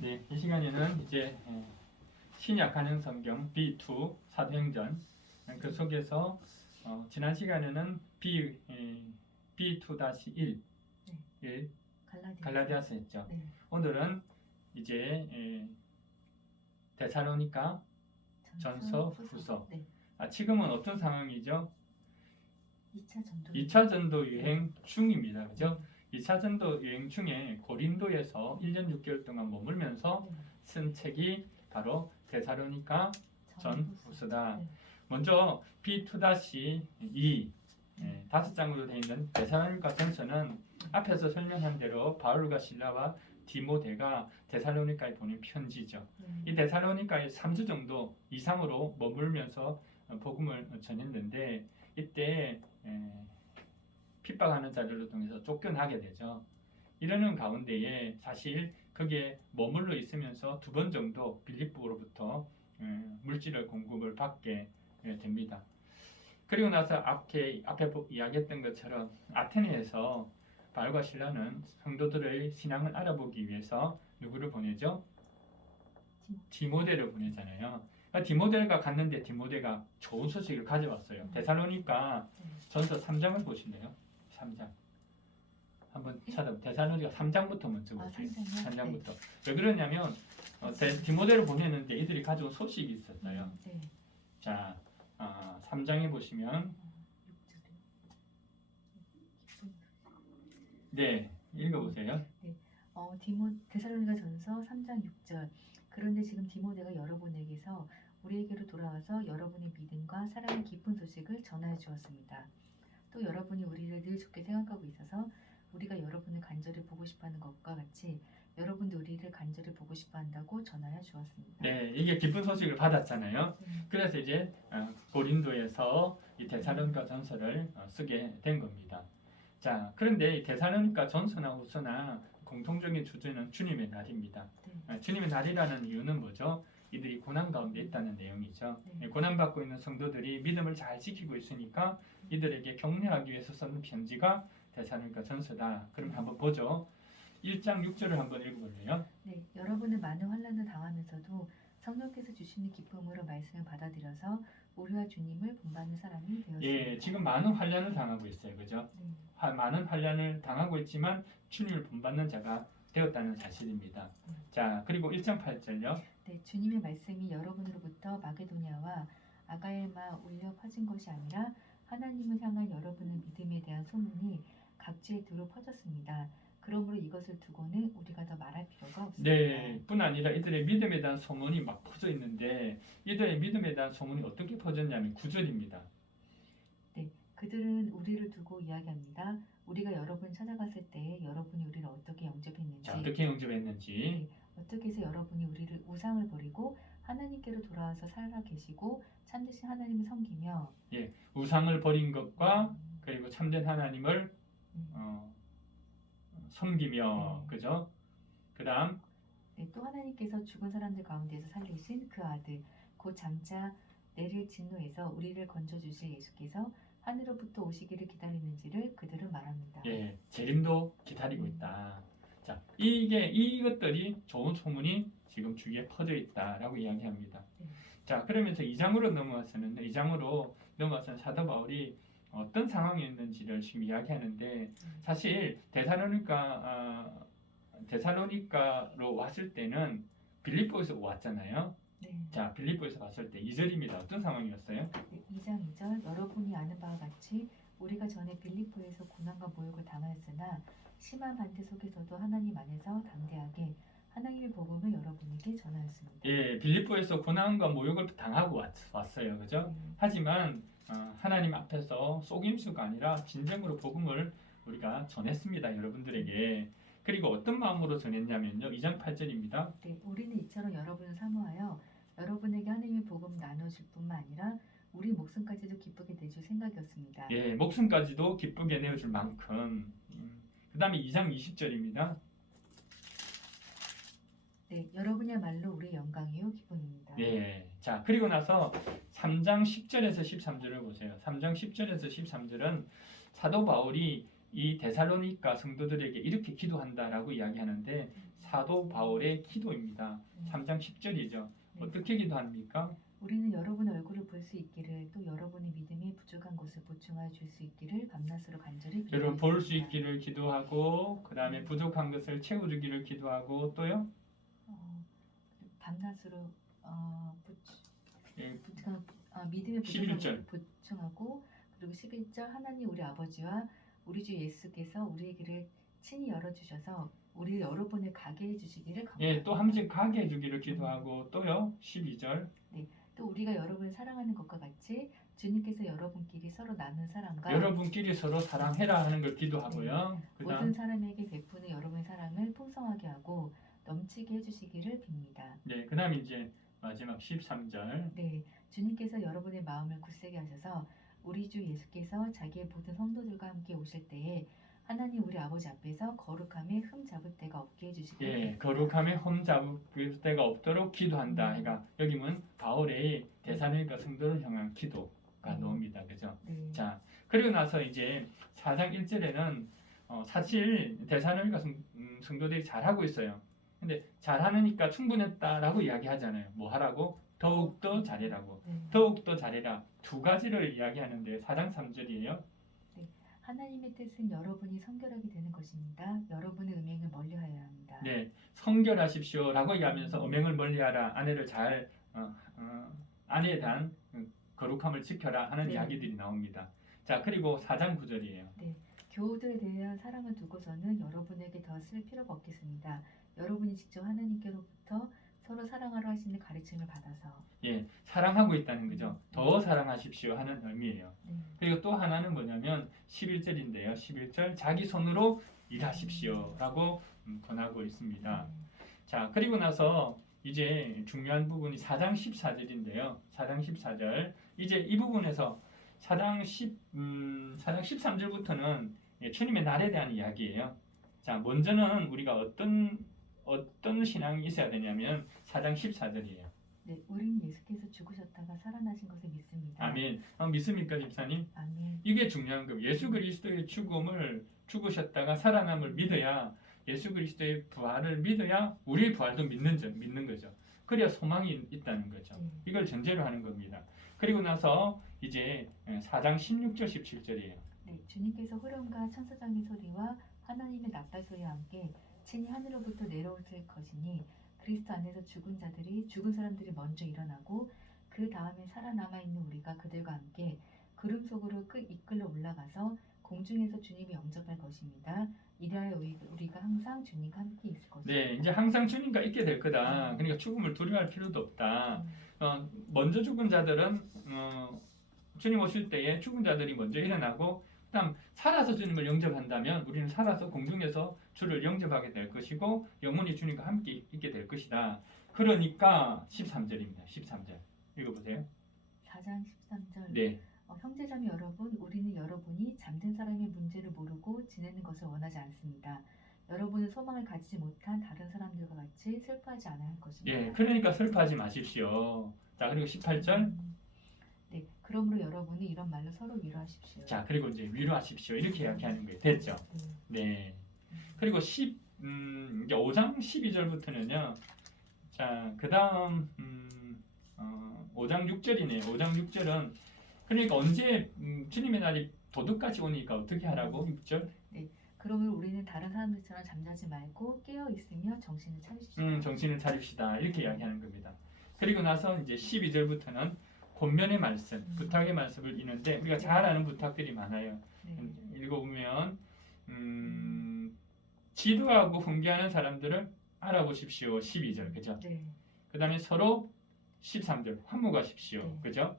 네, 이 시간에는 이제 신약한영 성경 B2 사도행전 그 속에서 지난 시간에는 B2-1 네. 갈라디아서 했죠. 네. 오늘은 이제 데살로니가 전서 후서. 네. 지금은 어떤 상황이죠? 2차 2차 전도 유행 중입니다. 그죠? 2차 전도 유행 중에 고린도에서 1년 6개월 동안 머물면서 쓴 책이 바로 데살로니가 전후서다. 네. 먼저 B2-2 5장으로 되어 있는 데살로니가 전서는 앞에서 설명한 대로 바울과 실라와 디모데가 데살로니가에 보낸 편지죠. 이 데살로니가에 3주 정도 이상으로 머물면서 복음을 전했는데 이때 핍박하는 자들로 통해서 쫓겨나게 되죠. 이러는 가운데에 사실 거기에 머물러 있으면서 2번 정도 빌립보로부터 물질을 공급을 받게 됩니다. 그리고 나서 앞에 이야기했던 것처럼 아테네에서 바울과 실라는 성도들의 신앙을 알아보기 위해서 누구를 보내죠? 디모데를 보내잖아요. 디모데가 갔는데 디모데가 좋은 소식을 가져왔어요. 데살로니가 전서 3장을 보실래요? 3장. 한번 찾아보세요. 데살로니가 3장부터 먼저 보세요. 3장부터. 왜 그러냐면 디모데를 보냈는데 이들이 가져온 소식이 있었어요. 자, 3장에 보시면 네, 읽어보세요. 네. 데살로니가 전서 3장 6절. 그런데 지금 디모데가 여러분에게서 우리에게로 돌아와서 여러분의 믿음과 사랑의 기쁜 소식을 전하여 주었습니다. 또 여러분이 우리를 늘 좋게 생각하고 있어서 우리가 여러분을 간절히 보고 싶어하는 것과 같이 여러분도 우리를 간절히 보고 싶어한다고 전하여 주었습니다. 네, 이게 기쁜 소식을 받았잖아요. 그래서 이제 고린도에서 이 데살로니가 전서를 쓰게 된 겁니다. 자, 그런데 이 데살로니가 전서나 후서나 공통적인 주제는 주님의 날입니다. 주님의 날이라는 이유는 뭐죠? 이들이 고난 가운데 있다는 내용이죠. 고난받고 있는 성도들이 믿음을 잘 지키고 있으니까 이들에게 격려하기 위해서 쓰는 편지가 데살로니가 전서다. 그럼 한번 보죠. 1장 6절을 한번 읽어볼래요? 네, 여러분은 많은 환난을 당하면서도 성령께서 주시는 기쁨으로 말씀을 받아들여서 우리와 주님을 본받는 사람이 되었습니다. 예, 지금 많은 환난을 당하고 있어요. 그죠? 많은 환난을 당하고 있지만 주님을 본받는 자가 되었다는 사실입니다. 자, 그리고 1장 8절요. 네, 주님의 말씀이 여러분으로부터 마게도냐와 아가엘마 울려 퍼진 것이 아니라 하나님을 향한 여러분의 믿음에 대한 소문이 각지에 두루 퍼졌습니다. 그러므로 이것을 두고는 우리가 더 말할 필요가 없습니다. 네, 뿐 아니라 이들의 믿음에 대한 소문이 막 퍼져 있는데 이들의 믿음에 대한 소문이 어떻게 퍼졌냐면 9절입니다. 네, 그들은 우리를 두고 이야기합니다. 우리가 여러분을 찾아갔을 때 여러분이 우리를 어떻게 영접했는지. 자, 어떻게 영접했는지. 네, 어떻게 해서 여러분이 우리를 우상을 버리고 하나님께로 돌아와서 살아 계시고 참되신 하나님을 섬기며. 예, 우상을 버린 것과 그리고 참된 하나님을 섬기며, 그죠? 그 다음 네, 또 하나님께서 죽은 사람들 가운데서 살리신 그 아들 곧 장차 내릴 진노에서 우리를 건져주실 예수께서 하늘로부터 오시기를 기다리는지를 그들은 말합니다. 예, 재림도 기다리고 있다. 자, 이것들이 좋은 소문이 지금 주위에 퍼져 있다라고 이야기합니다. 자, 그러면서 2장으로 넘어가서는 사도 바울이 어떤 상황이었는지를 지금 이야기하는데 사실 데살로니가로 왔을 때는 빌립보에서 왔잖아요. 자, 빌립보에서 왔을 때 2절입니다. 어떤 상황이었어요? 2장 2절 여러분이 아는 바와 같이 우리가 전에 빌립보에서 고난과 모욕을 당하였으나 심한 반대 속에서도 하나님 안에서 담대하게 하나님의 복음을 여러분에게 전하였습니다. 예, 빌립보에서 고난과 모욕을 당하고 왔어요. 그죠? 하지만 하나님 앞에서 속임수가 아니라 진정으로 복음을 우리가 전했습니다. 여러분들에게. 그리고 어떤 마음으로 전했냐면요. 2장 8절입니다. 네, 우리는 이처럼 여러분을 사모하여 여러분에게 하나님의 복음 나눠줄 뿐만 아니라 우리 목숨까지도 기쁘게 내줄 생각이었습니다. 예, 목숨까지도 기쁘게 내어줄 만큼. 그 다음에 2장 20절입니다. 네, 여러분이야말로 우리의 영광이요 기쁨입니다. 네, 자 그리고 나서 3장 10절에서 13절을 보세요. 3장 10절에서 13절은 사도 바울이 이 데살로니가 성도들에게 이렇게 기도한다라고 이야기하는데 사도 바울의 기도입니다. 3장 10절이죠. 네. 어떻게 기도합니까? 우리는 여러분의 얼굴을 볼 수 있기를 또 여러분의 믿음이 부족한 것을 보충하여 줄 수 있기를 밤낮으로 간절히 여러분 볼 수 기도했습니다. 있기를 기도하고 그 다음에 부족한 것을 채워주기를 기도하고 또요. 밤낮으로 예, 믿음의 11절. 부족함을 보충하고 그리고 11절 하나님 우리 아버지와 우리 주 예수께서 우리의 길을 친히 열어주셔서 우리 여러분을 가게 해주시기를 예, 간구합니다. 또 한 번씩 가게 해주기를 기도하고 또요. 12절. 또 우리가 여러분을 사랑하는 것과 같이 주님께서 여러분끼리 서로 나눈 사랑과 여러분끼리 서로 사랑해라 하는 걸 기도하고요. 그 모든 다음 사람에게 베푸는 여러분의 사랑을 풍성하게 하고 넘치게 해주시기를 빕니다. 네, 그 다음 이제 마지막 13절. 네, 주님께서 여러분의 마음을 굳세게 하셔서 우리 주 예수께서 자기의 모든 성도들과 함께 오실 때에 하나님 우리 아버지 앞에서 거룩함에 흠 잡을 데가 없게 해주시기를 예, 빕니다. 거룩함에 흠 잡을 데가 없도록 기도한다. 그러니까 여기는 바울의 데살로니가 성도를 향한 기도가 나옵니다. 그죠? 네. 자, 그리고 나서 이제 4장 1절에는 사실 데살로니가 성도들이 잘하고 있어요. 근데 잘하니까 충분했다라고 이야기하잖아요. 뭐 하라고? 더욱더 잘해라고. 네. 더욱더 잘해라. 두 가지를 이야기하는데 4장 3절이에요. 하나님의 뜻은 여러분이 성결하게 되는 것입니다. 여러분의 음행을 멀리하여야 합니다. 네, 성결하십시오라고 얘기하면서 음행을 멀리하라. 아내에 대한 거룩함을 지켜라 하는 네. 이야기들이 나옵니다. 자, 그리고 4장 9절이에요. 교우들에 대한 사랑을 두고서는 여러분에게 더 쓸 필요가 없겠습니다. 여러분이 직접 하나님께로부터 서로 사랑하라 하시는 가르침을 받아서 예, 사랑하고 있다는 거죠. 더 사랑하십시오 하는 의미예요. 그리고 또 하나는 뭐냐면 11절인데요. 11절 자기 손으로 일하십시오라고 권하고 있습니다. 자, 그리고 나서 이제 중요한 부분이 4장 14절인데요. 4장 14절. 이제 이 부분에서 4장 13절부터는 주님의 날에 대한 이야기예요. 자, 먼저는 우리가 어떤 신앙이 있어야 되냐면 4장 14절이에요. 네, 우리는 예수께서 죽으셨다가 살아나신 것을 믿습니다. 아멘. 믿습니까, 집사님? 아멘. 이게 중요한 거예요. 예수 그리스도의 죽으셨다가 살아남을 믿어야 예수 그리스도의 부활을 믿어야 우리의 부활도 믿는 거죠. 그래야 소망이 있다는 거죠. 이걸 전제로 하는 겁니다. 그리고 나서 이제 4장 16절 17절이에요. 네, 주님께서 후렴과 천사장의 소리와 하나님의 나팔 소리와 함께 친히 하늘로부터 내려오실 것이니 그리스도 안에서 죽은 사람들이 먼저 일어나고 그 다음에 살아남아 있는 우리가 그들과 함께 구름 속으로 이끌려 올라가서 공중에서 주님이 영접할 것입니다. 이래야 우리가 항상 주님과 함께 있을 것입니다. 네, 이제 항상 주님과 있게 될 거다. 그러니까 죽음을 두려워할 필요도 없다. 먼저 죽은 자들은 주님 오실 때에 죽은 자들이 먼저 일어나고 그다음 살아서 주님을 영접한다면 우리는 살아서 공중에서 주를 영접하게 될 것이고 영원히 주님과 함께 있게 될 것이다. 그러니까 13절입니다. 13절 읽어보세요. 4장 13절. 네. 형제자매 여러분, 우리는 여러분이 잠든 사람의 문제를 모르고 지내는 것을 원하지 않습니다. 여러분은 소망을 가지지 못한 다른 사람들과 같이 슬퍼하지 않아야 할 것입니다. 예, 그러니까 슬퍼하지 마십시오. 자, 그리고 18절. 네, 그러므로 여러분이 이런 말로 서로 위로하십시오. 자, 그리고 이제 위로하십시오. 이렇게 이야기하는 거예요. 됐죠? 네. 그리고 이제 5장 12절부터는요. 자, 그 다음 5장 6절이네요. 5장 6절은 그러니까 언제 주님의 날이 도둑같이 오니까 어떻게 하라고? 6절. 그러므로 우리는 다른 사람들처럼 잠자지 말고 깨어 있으며 정신을 차리십시오. 정신을 차립시다. 이렇게 이야기하는 겁니다. 그리고 나서 이제 12절부터는 권면의 말씀, 부탁의 말씀을 읽는데 우리가 잘 아는 부탁들이 많아요. 읽어보면 지루하고 훈계하는 사람들을 알아보십시오. 12절, 그죠? 네. 그 다음에 서로 13절 화목하십시오. 그죠?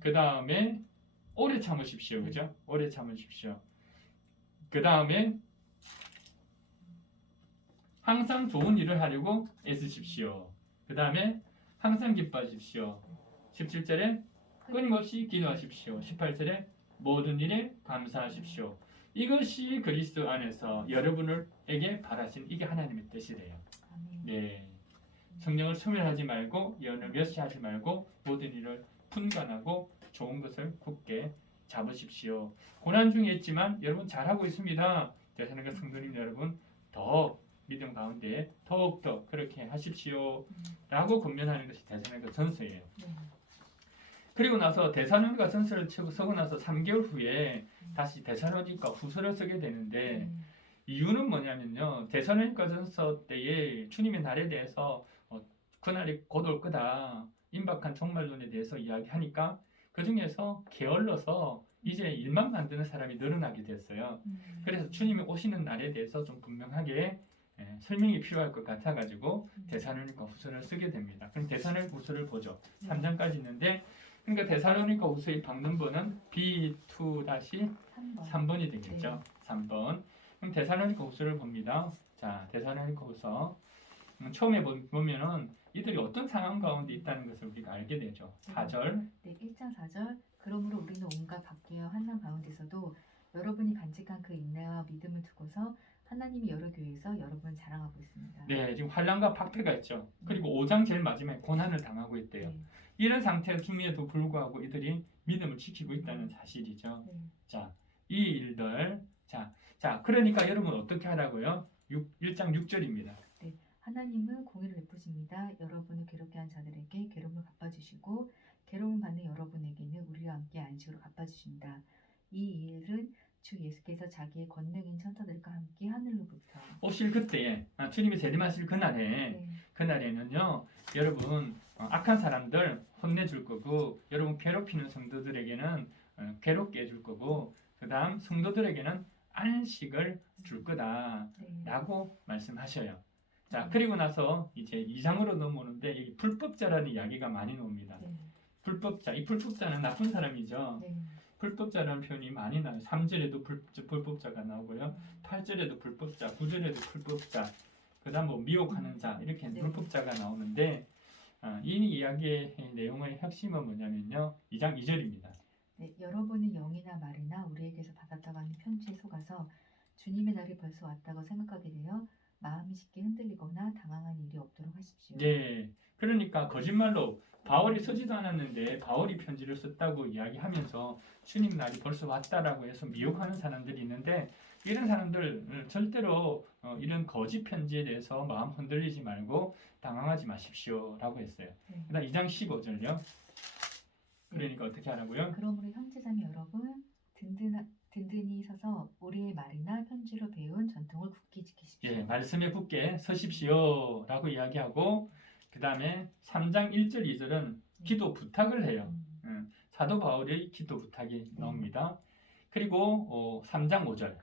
그 다음에 오래 참으십시오. 그죠? 오래 참으십시오. 그 다음에 항상 좋은 일을 하려고 애쓰십시오. 그 다음에 항상 기뻐하십시오. 17절에 끊임없이 기도하십시오. 18절에 모든 일에 감사하십시오. 이것이 그리스도 안에서 여러분에게 바라신 이게 하나님의 뜻이래요. 네. 성령을 소멸하지 말고 예언을 멸시하지 말고 모든 일을 분간하고 좋은 것을 굳게 잡으십시오. 고난 중에 있지만 여러분 잘하고 있습니다. 대사님과 성도님 여러분 더 믿음 가운데 더욱더 그렇게 하십시오라고 권면하는 것이 데살로니가 전서예요. 네. 그리고 나서 데살로니가 전서를 쓰고 나서 3개월 후에 다시 데살로니가 후서를 쓰게 되는데 이유는 뭐냐면요. 데살로니가 전서 때에 주님의 날에 대해서 그날이 곧 올 거다. 임박한 종말론에 대해서 이야기하니까 그 중에서 게을러서 이제 일만 만드는 사람이 늘어나게 됐어요. 그래서 주님이 오시는 날에 대해서 좀 분명하게 설명이 필요할 것 같아가지고 데살로니가 후서를 쓰게 됩니다. 그럼 데살로니가 후서를 보죠. 3장까지 있는데 그러니까 데살로니가 후서의 박넘버는 B2-3번이 되겠죠. 3번. 그럼 데살로니가 후서를 봅니다. 자, 데살로니가 후서 처음에 보면은 이들이 어떤 상황 가운데 있다는 것을 우리가 알게 되죠. 4절. 네, 1장 4절. 그러므로 우리는 온갖 박해와 환난 가운데서도 여러분이 간직한 그 인내와 믿음을 두고서 하나님이 여러 교회에서 여러분을 자랑하고 있습니다. 네, 지금 환난과 박해가 있죠. 그리고 5장 제일 마지막에 고난을 당하고 있대요. 네. 이런 상태 중에도 불구하고 이들이 믿음을 지키고 있다는 사실이죠. 네. 자, 이 일들. 자, 그러니까 여러분 어떻게 하라고요? 1장 6절입니다. 하나님은 공의를 베푸십니다. 여러분을 괴롭게 한 자들에게 괴로움을 갚아주시고 괴로움을 받는 여러분에게는 우리와 함께 안식으로 갚아주십니다. 이 일은 주 예수께서 자기의 권능인 천사들과 함께 하늘로부터 오실 그때에 주님이 재림하실 네. 그날에는요. 여러분 악한 사람들 혼내줄 거고 여러분 괴롭히는 성도들에게는 괴롭게 해줄 거고 그 다음 성도들에게는 안식을 줄 거다라고 말씀하셔요. 자, 그리고 나서 이제 2장으로 넘어오는데 이 불법자라는 이야기가 많이 나옵니다. 네. 불법자, 이 불법자는 나쁜 사람이죠. 네. 불법자라는 표현이 많이 나와요. 3절에도 불법자가 나오고요. 8절에도 불법자, 9절에도 불법자, 그 다음 뭐 미혹하는 자 이렇게 네. 불법자가 나오는데 이 이야기의 내용의 핵심은 뭐냐면요. 2장 2절입니다. 네, 여러분은 영이나 말이나 우리에게서 받았다고 하는 편지에 속아서 주님의 날이 벌써 왔다고 생각하게 되어 마음이 쉽게 흔들리거나 당황한 일이 없도록 하십시오. 네, 그러니까 거짓말로 바울이 쓰지도 않았는데 바울이 편지를 썼다고 이야기하면서 주님 날이 벌써 왔다라고 해서 미혹하는 사람들이 있는데 이런 사람들 절대로 이런 거짓 편지에 대해서 마음 흔들리지 말고 당황하지 마십시오라고 했어요. 네. 그다음 2장 15절요. 그러니까 어떻게 하라고요? 그러므로 형제자매 여러분 든든히 서서 우리의 말이나 편지로 배운 전통을 굳게 지키십시오. 예, 말씀에 굳게 서십시오라고 이야기하고 그 다음에 3장 1절 2절은 기도 부탁을 해요. 사도 바울의 기도 부탁이 나옵니다. 그리고 3장 5절.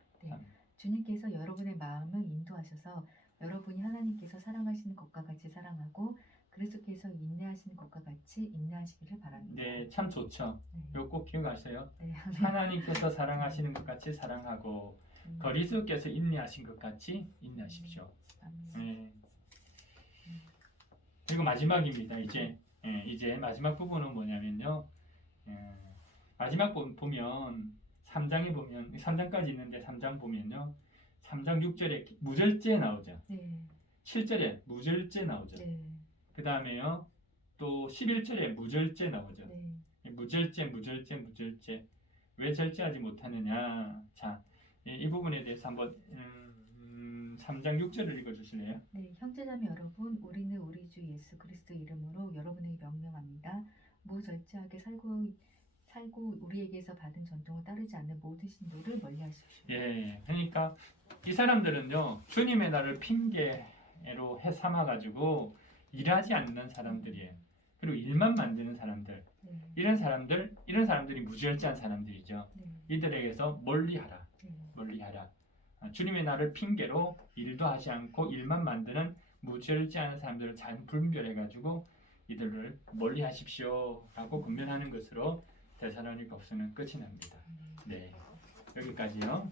주님께서 여러분의 마음을 인도하셔서 여러분이 하나님께서 사랑하시는 것과 같이 사랑하고 그리스도께서 인내하시는 것과 같이 인내하시기를 바랍니다. 네, 참 좋죠. 네. 이거 꼭 기억하세요. 네. 하나님께서 사랑하시는 것 같이 사랑하고 그리스도께서 인내하신 것 같이 인내하십시오. 네. 그리고 마지막입니다. 이제 마지막 부분은 뭐냐면요. 마지막 보면 3장에 보면 3장까지 있는데 3장 보면요. 3장 6절에 무절제 나오죠. 네. 7절에 무절제 나오죠. 네. 그 다음에요. 또 11절에 무절제 나오죠. 네. 무절제. 왜 절제하지 못하느냐. 자, 이 부분에 대해서 한번 3장 6절을 읽어주실래요? 네, 형제자매 여러분, 우리는 우리 주 예수 그리스도 이름으로 여러분에게 명령합니다. 무절제하게 살고 우리에게서 받은 전통을 따르지 않는 모든 신도를 멀리하십시오. 예, 그러니까 이 사람들은요 주님의 날을 핑계로 삼아가지고 일하지 않는 사람들이에요. 그리고 일만 만드는 사람들. 네. 이런 사람들이 무절제한 사람들이죠. 네. 이들에게서 멀리하라. 네. 멀리하라. 주님의 날을 핑계로 일도 하지 않고 일만 만드는 무절제하는 사람들을 잘 분별해가지고 이들을 멀리하십시오라고 권면하는 것으로 데살로니가 후서는 끝이 납니다. 네, 여기까지요.